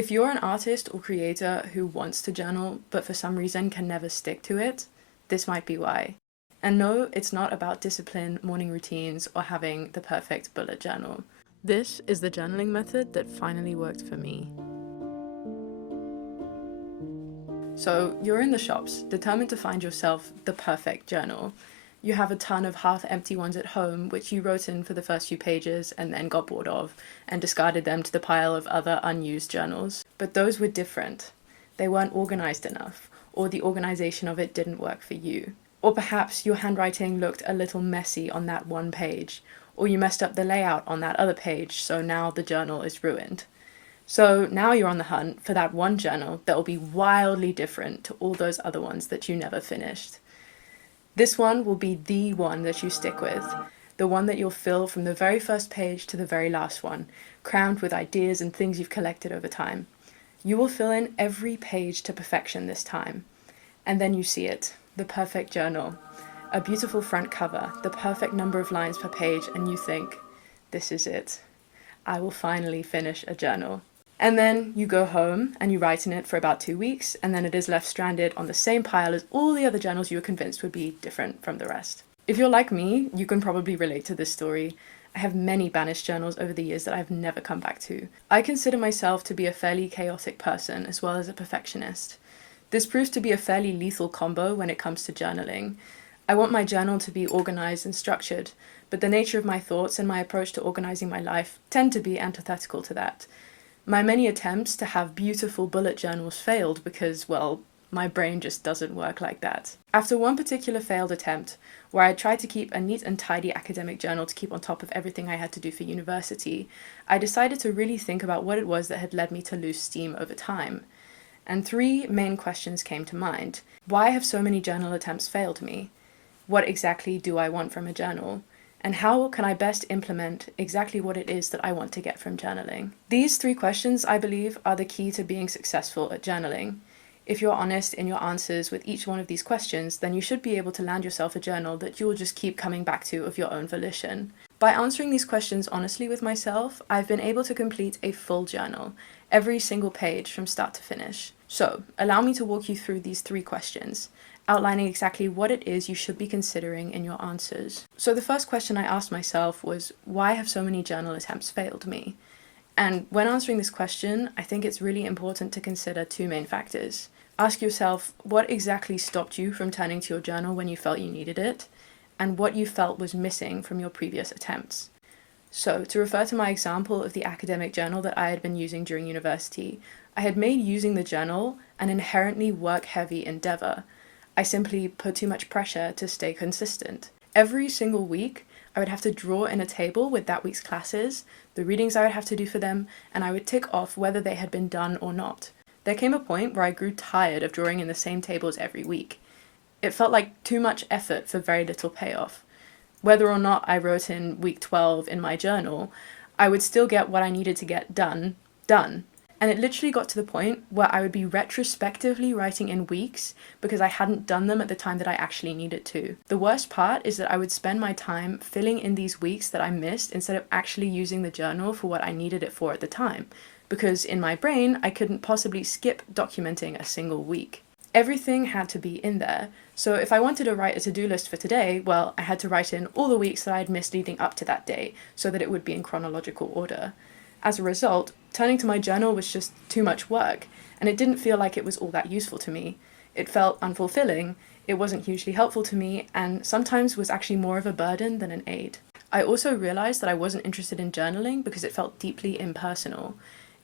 If you're an artist or creator who wants to journal but for some reason can never stick to it, this might be why. And no, it's not about discipline, morning routines, or having the perfect bullet journal. This is the journaling method that finally worked for me. So you're in the shops, determined to find yourself the perfect journal. You have a ton of half-empty ones at home, which you wrote in for the first few pages and then got bored of, and discarded them to the pile of other unused journals. But those were different. They weren't organized enough, or the organization of it didn't work for you. Or perhaps your handwriting looked a little messy on that one page, or you messed up the layout on that other page, so now the journal is ruined. So now you're on the hunt for that one journal that will be wildly different to all those other ones that you never finished. This one will be the one that you stick with, the one that you'll fill from the very first page to the very last one, crammed with ideas and things you've collected over time. You will fill in every page to perfection this time. And then you see it, the perfect journal. A beautiful front cover, the perfect number of lines per page, and you think, this is it. I will finally finish a journal. And then you go home and you write in it for about 2 weeks, and then it is left stranded on the same pile as all the other journals you were convinced would be different from the rest. If you're like me, you can probably relate to this story. I have many banished journals over the years that I've never come back to. I consider myself to be a fairly chaotic person as well as a perfectionist. This proves to be a fairly lethal combo when it comes to journaling. I want my journal to be organized and structured, but the nature of my thoughts and my approach to organizing my life tend to be antithetical to that. My many attempts to have beautiful bullet journals failed because, well, my brain just doesn't work like that. After one particular failed attempt, where I tried to keep a neat and tidy academic journal to keep on top of everything I had to do for university, I decided to really think about what it was that had led me to lose steam over time. And 3 main questions came to mind. Why have so many journal attempts failed me? What exactly do I want from a journal? And how can I best implement exactly what it is that I want to get from journaling? These 3 questions, I believe, are the key to being successful at journaling. If you're honest in your answers with each one of these questions, then you should be able to land yourself a journal that you will just keep coming back to of your own volition. By answering these questions honestly with myself, I've been able to complete a full journal, every single page from start to finish. So, allow me to walk you through these 3 questions, outlining exactly what it is you should be considering in your answers. So the first question I asked myself was, why have so many journal attempts failed me? And when answering this question, I think it's really important to consider 2 main factors. Ask yourself what exactly stopped you from turning to your journal when you felt you needed it, and what you felt was missing from your previous attempts. So, to refer to my example of the academic journal that I had been using during university, I had made using the journal an inherently work-heavy endeavor. I simply put too much pressure to stay consistent. Every single week, I would have to draw in a table with that week's classes, the readings I would have to do for them, and I would tick off whether they had been done or not. There came a point where I grew tired of drawing in the same tables every week. It felt like too much effort for very little payoff. Whether or not I wrote in week 12 in my journal, I would still get what I needed to get done. And it literally got to the point where I would be retrospectively writing in weeks because I hadn't done them at the time that I actually needed to. The worst part is that I would spend my time filling in these weeks that I missed instead of actually using the journal for what I needed it for at the time, because in my brain, I couldn't possibly skip documenting a single week. Everything had to be in there, so if I wanted to write a to-do list for today, well, I had to write in all the weeks that I had missed leading up to that day so that it would be in chronological order. As a result, turning to my journal was just too much work, and it didn't feel like it was all that useful to me. It felt unfulfilling, it wasn't hugely helpful to me, and sometimes was actually more of a burden than an aid. I also realized that I wasn't interested in journaling because it felt deeply impersonal.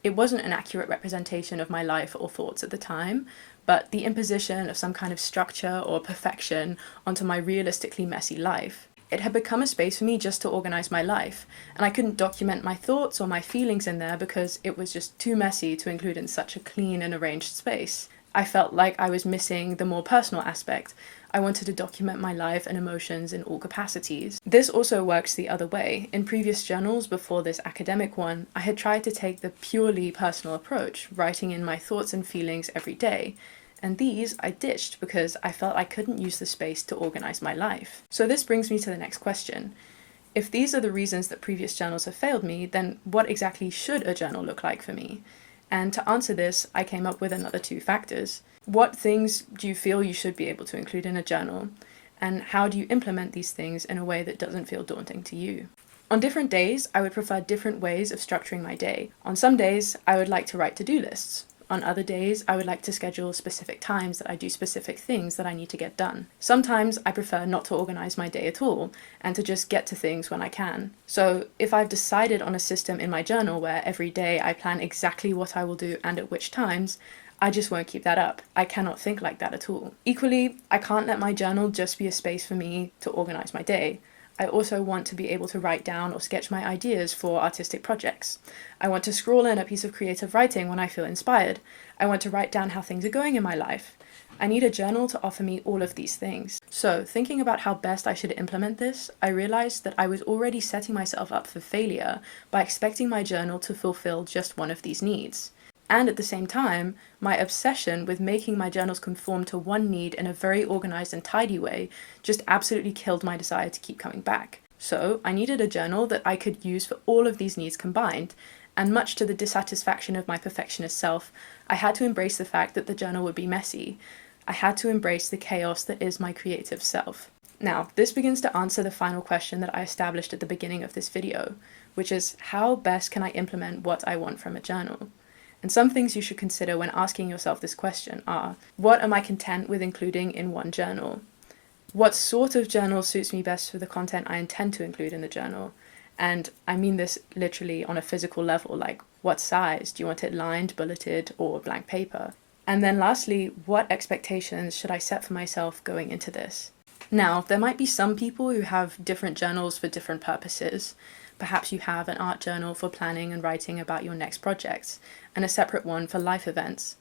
It wasn't an accurate representation of my life or thoughts at the time, but the imposition of some kind of structure or perfection onto my realistically messy life. It had become a space for me just to organize my life, and I couldn't document my thoughts or my feelings in there because it was just too messy to include in such a clean and arranged space. I felt like I was missing the more personal aspect. I wanted to document my life and emotions in all capacities. This also works the other way. In previous journals before this academic one, I had tried to take the purely personal approach, writing in my thoughts and feelings every day. And these I ditched because I felt I couldn't use the space to organize my life. So this brings me to the next question. If these are the reasons that previous journals have failed me, then what exactly should a journal look like for me? And to answer this, I came up with another 2 factors. What things do you feel you should be able to include in a journal? And how do you implement these things in a way that doesn't feel daunting to you? On different days, I would prefer different ways of structuring my day. On some days, I would like to write to-do lists. On other days, I would like to schedule specific times that I do specific things that I need to get done. Sometimes I prefer not to organize my day at all and to just get to things when I can. So if I've decided on a system in my journal where every day I plan exactly what I will do and at which times, I just won't keep that up. I cannot think like that at all. Equally, I can't let my journal just be a space for me to organize my day. I also want to be able to write down or sketch my ideas for artistic projects. I want to scroll in a piece of creative writing when I feel inspired. I want to write down how things are going in my life. I need a journal to offer me all of these things. So, thinking about how best I should implement this, I realized that I was already setting myself up for failure by expecting my journal to fulfill just one of these needs. And at the same time, my obsession with making my journals conform to one need in a very organized and tidy way just absolutely killed my desire to keep coming back. So I needed a journal that I could use for all of these needs combined, and much to the dissatisfaction of my perfectionist self, I had to embrace the fact that the journal would be messy. I had to embrace the chaos that is my creative self. Now, this begins to answer the final question that I established at the beginning of this video, which is how best can I implement what I want from a journal? And some things you should consider when asking yourself this question are, what am I content with including in one journal? What sort of journal suits me best for the content I intend to include in the journal? And I mean this literally on a physical level, like what size? Do you want it lined, bulleted, or blank paper? And then lastly, what expectations should I set for myself going into this? Now, there might be some people who have different journals for different purposes. Perhaps you have an art journal for planning and writing about your next projects, and a separate one for life events.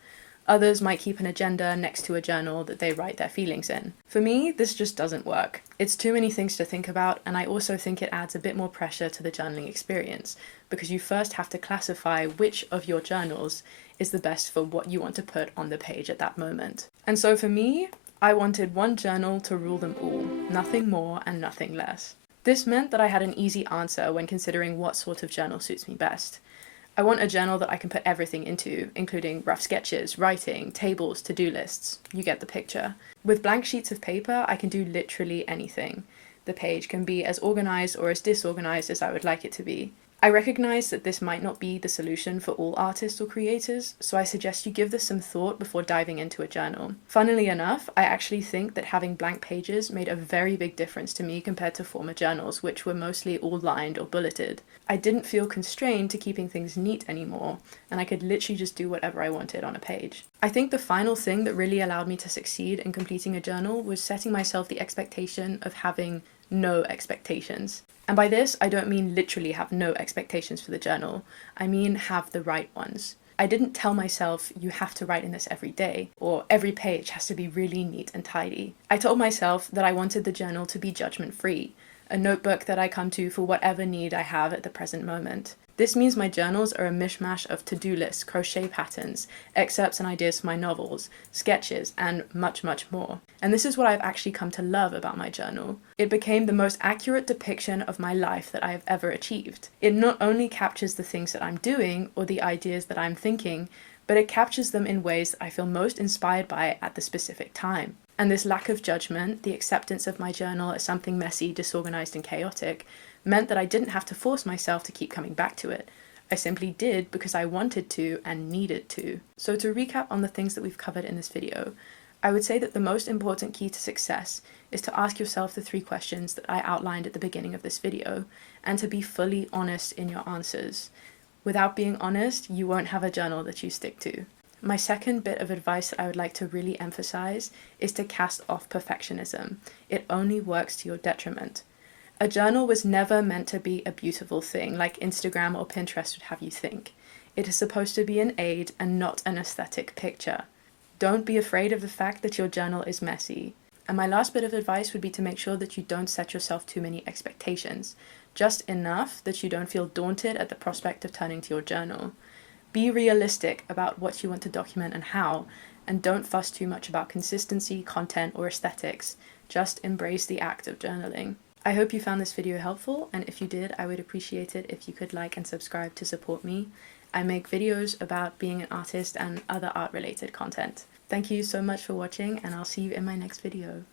Others might keep an agenda next to a journal that they write their feelings in. For me, this just doesn't work. It's too many things to think about, and I also think it adds a bit more pressure to the journaling experience, because you first have to classify which of your journals is the best for what you want to put on the page at that moment. And so for me, I wanted one journal to rule them all, nothing more and nothing less. This meant that I had an easy answer when considering what sort of journal suits me best. I want a journal that I can put everything into, including rough sketches, writing, tables, to-do lists. You get the picture. With blank sheets of paper, I can do literally anything. The page can be as organized or as disorganized as I would like it to be. I recognize that this might not be the solution for all artists or creators, so I suggest you give this some thought before diving into a journal. Funnily enough, I actually think that having blank pages made a very big difference to me compared to former journals, which were mostly all lined or bulleted. I didn't feel constrained to keeping things neat anymore, and I could literally just do whatever I wanted on a page. I think the final thing that really allowed me to succeed in completing a journal was setting myself the expectation of having no expectations. And by this, I don't mean literally have no expectations for the journal. I mean have the right ones. I didn't tell myself you have to write in this every day, or every page has to be really neat and tidy. I told myself that I wanted the journal to be judgment-free, a notebook that I come to for whatever need I have at the present moment. This means my journals are a mishmash of to-do lists, crochet patterns, excerpts and ideas for my novels, sketches, and much, much more. And this is what I've actually come to love about my journal. It became the most accurate depiction of my life that I have ever achieved. It not only captures the things that I'm doing or the ideas that I'm thinking, but it captures them in ways that I feel most inspired by at the specific time. And this lack of judgment, the acceptance of my journal as something messy, disorganized, and chaotic, meant that I didn't have to force myself to keep coming back to it. I simply did because I wanted to and needed to. So to recap on the things that we've covered in this video, I would say that the most important key to success is to ask yourself the 3 questions that I outlined at the beginning of this video, and to be fully honest in your answers. Without being honest, you won't have a journal that you stick to. My second bit of advice that I would like to really emphasize is to cast off perfectionism. It only works to your detriment. A journal was never meant to be a beautiful thing like Instagram or Pinterest would have you think. It is supposed to be an aid and not an aesthetic picture. Don't be afraid of the fact that your journal is messy. And my last bit of advice would be to make sure that you don't set yourself too many expectations, just enough that you don't feel daunted at the prospect of turning to your journal. Be realistic about what you want to document and how, and don't fuss too much about consistency, content, or aesthetics. Just embrace the act of journaling. I hope you found this video helpful, and if you did, I would appreciate it if you could like and subscribe to support me. I make videos about being an artist and other art related content. Thank you so much for watching, and I'll see you in my next video.